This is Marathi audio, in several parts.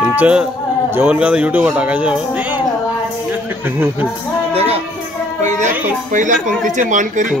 तुमचं जेवण का यूट्यूबवर टाकायचं पहिल्या पंक्तीचे मानकरी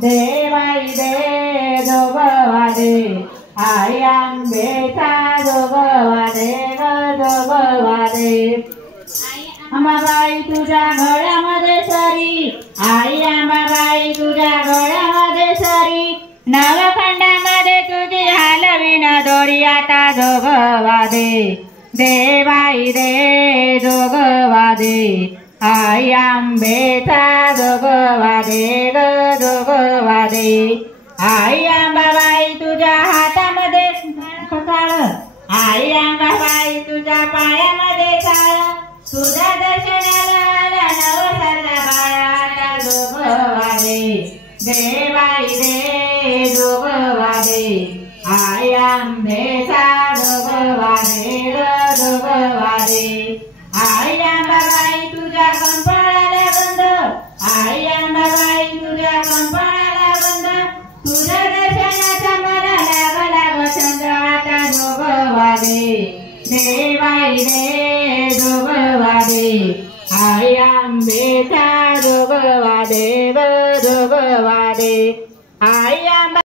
देवाई दे जोगवादे आई आंबेचा जोगवादे जोगवादे अंबाबाई तुझ्या गळ्यामध्ये सरी आई अंबाबाई तुझ्या गळ्यामध्ये सरी नवखंडामध्ये तुझी हलवीन दोरी आता जोगवादे देवाई दे जोगवादे आई आंबेचा जोगवादे ग जोगवादे आई अंबाबाई तुझ्या हातामध्ये काळ आई अंबाबाई तुझ्या पायामध्ये काळ तुझ्या दर्शनाला आला नवसाचा बाळा आता जोगवादे देवाई दे जोगवादे आई आंबेचा जोगवादे ग जोगवादे आई अंबाबाई